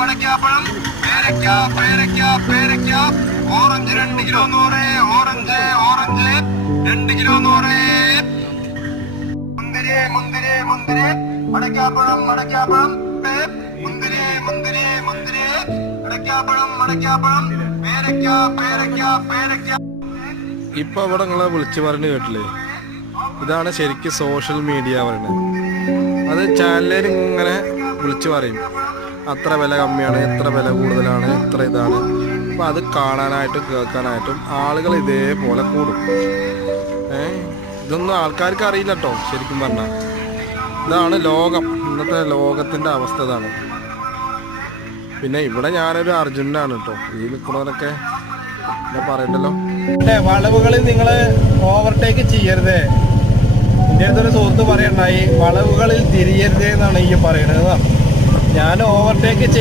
മടക്കാപ്പഴം, പേരയ്ക്ക, പേരയ്ക്ക, പേരയ്ക്ക, ഓറഞ്ച് 2 കിലോ 100, ഓറഞ്ച് 2 കിലോ 100, മുന്തിരി മുന്തിരി മുന്തിരി, മടക്കാപ്പഴം മടക്കാപ്പഴം, മുന്തിരി മുന്തിരി മുന്തിരി, മടക്കാപ്പഴം മടക്കാപ്പഴം, പേരയ്ക്ക പേരയ്ക്ക പേരയ്ക്ക. ഇപ്പൊ ഇവിടെ നിങ്ങളെ വിളിച്ചു പറഞ്ഞു കേട്ടില്ലേ, ഇതാണ് ശരിക്കും സോഷ്യൽ മീഡിയ പറയുന്നത്. അത് ചാനലിൽ ഇങ്ങനെ വിളിച്ചു പറയും, അത്ര വില കമ്മിയാണ്, എത്ര വില കൂടുതലാണ്, എത്ര ഇതാണ്. അപ്പം അത് കാണാനായിട്ടും കേൾക്കാനായിട്ടും ആളുകൾ ഇതേപോലെ കൂടും. ഇതൊന്നും ആൾക്കാർക്ക് അറിയില്ല കേട്ടോ. ശരിക്കും പറഞ്ഞാൽ ഇതാണ് ലോകം, ഇന്നത്തെ ലോകത്തിൻ്റെ അവസ്ഥ ഇതാണ്. പിന്നെ ഇവിടെ ഞാനൊരു അർജുനാണ് കേട്ടോ. ഈ നിൽക്കുന്നവരൊക്കെ എന്താ പറയണ്ടല്ലോ. വളവുകളിൽ നിങ്ങൾ ഓവർടേക്ക് ചെയ്യരുത്. എൻ്റെ അടുത്തൊരു സുഹൃത്ത് പറയണ്ടായി, വളവുകളിൽ തിരിയരുത് എന്നാണ് ഈ പറയുന്നത്. ഞാൻ ഓവർടേക്ക്